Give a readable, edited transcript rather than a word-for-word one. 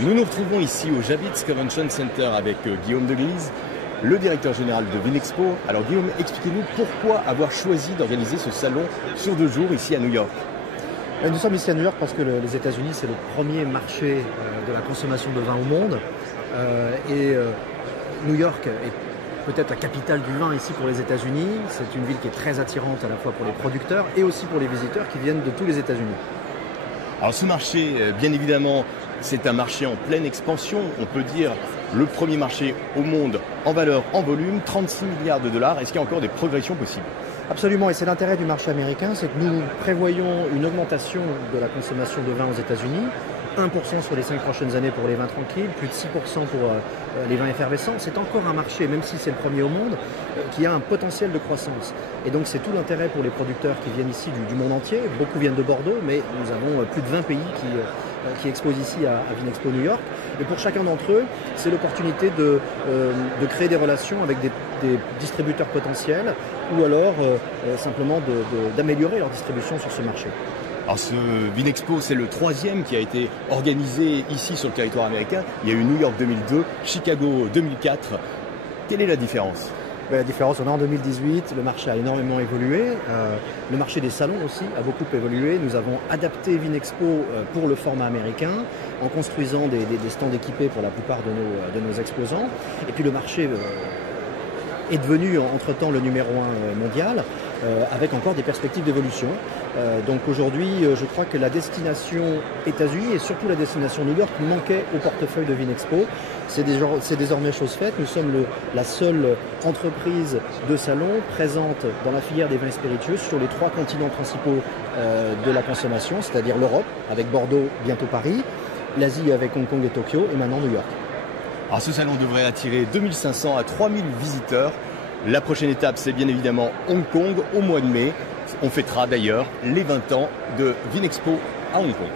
Nous nous retrouvons ici au Javits Convention Center avec Guillaume Deglise, le directeur général de Vinexpo. Alors Guillaume, expliquez-nous pourquoi avoir choisi d'organiser ce salon sur 2 jours ici à New York. Nous sommes ici à New York parce que les États-Unis, c'est le premier marché de la consommation de vin au monde. New York est peut-être la capitale du vin ici pour les États-Unis. C'est une ville qui est très attirante à la fois pour les producteurs et aussi pour les visiteurs qui viennent de tous les États-Unis. Alors ce marché, bien évidemment, c'est un marché en pleine expansion. On peut dire le premier marché au monde en valeur, en volume, 36 milliards de dollars. Est-ce qu'il y a encore des progressions possibles? Absolument, et c'est l'intérêt du marché américain, c'est que nous prévoyons une augmentation de la consommation de vin aux États-Unis, 1% sur les 5 prochaines années pour les vins tranquilles, plus de 6% pour les vins effervescents. C'est encore un marché, même si c'est le premier au monde, qui a un potentiel de croissance. Et donc c'est tout l'intérêt pour les producteurs qui viennent ici du monde entier. Beaucoup viennent de Bordeaux, mais nous avons plus de 20 pays qui exposent ici à Vinexpo New York. Et pour chacun d'entre eux, c'est l'opportunité de créer des relations avec des distributeurs potentiels ou alors simplement d'améliorer leur distribution sur ce marché. Alors ce Vinexpo, c'est le 3e qui a été organisé ici sur le territoire américain. Il y a eu New York 2002, Chicago 2004. Quelle est la différence? La différence, on est en 2018, le marché a énormément évolué, le marché des salons aussi a beaucoup évolué. Nous avons adapté Vinexpo pour le format américain en construisant des stands équipés pour la plupart de nos exposants. Et puis le marché est devenu entre-temps le numéro 1 mondial, avec encore des perspectives d'évolution. Donc aujourd'hui, je crois que la destination États-Unis et surtout la destination New York manquait au portefeuille de Vinexpo. C'est désormais chose faite. Nous sommes la seule entreprise de salon présente dans la filière des vins spiritueux sur les 3 continents principaux de la consommation, c'est-à-dire l'Europe avec Bordeaux, bientôt Paris, l'Asie avec Hong Kong et Tokyo et maintenant New York. Alors ce salon devrait attirer 2500 à 3000 visiteurs. La prochaine étape, c'est bien évidemment Hong Kong au mois de mai. On fêtera d'ailleurs les 20 ans de Vinexpo à Hong Kong.